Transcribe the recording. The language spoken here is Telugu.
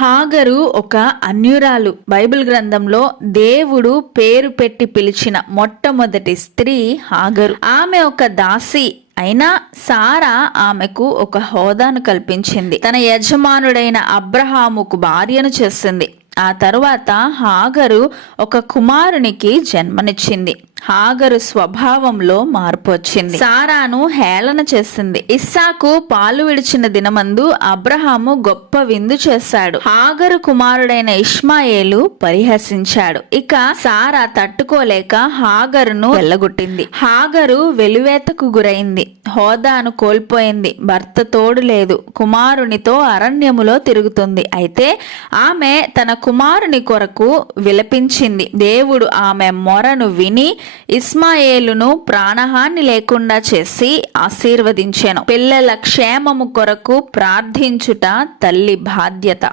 హాగరు ఒక అన్యురాలు. బైబిల్ గ్రంథంలో దేవుడు పేరు పెట్టి పిలిచిన మొట్టమొదటి స్త్రీ హాగరు. ఆమె ఒక దాసి అయినా సారా ఆమెకు ఒక హోదాను కల్పించింది. తన యజమానుడైన అబ్రహాముకు భార్యను చేసింది. ఆ తరువాత హాగరు ఒక కుమారునికి జన్మనిచ్చింది. హాగరు స్వభావంలో మార్పు వచ్చింది. సారాను హేళన చేసింది. ఇస్సాకు పాలు విడిచిన దినమందు అబ్రహాము గొప్ప విందు చేశాడు. హాగరు కుమారుడైన ఇష్మాయేలు పరిహసించాడు. ఇక సారా తట్టుకోలేక హాగరును వెళ్ళగొట్టింది. హాగరు వెలువేతకు గురైంది. హోదాను కోల్పోయింది. భర్త తోడు లేదు. కుమారునితో అరణ్యములో తిరుగుతుంది. అయితే ఆమె తన కుమారుని కొరకు విలపించింది. దేవుడు ఆమె మొరను విని ఇస్మాయేలును ప్రాణహాని లేకుండా చేసి ఆశీర్వదించెను. పిల్లల క్షేమము కొరకు ప్రార్థించుట తల్లి బాధ్యత.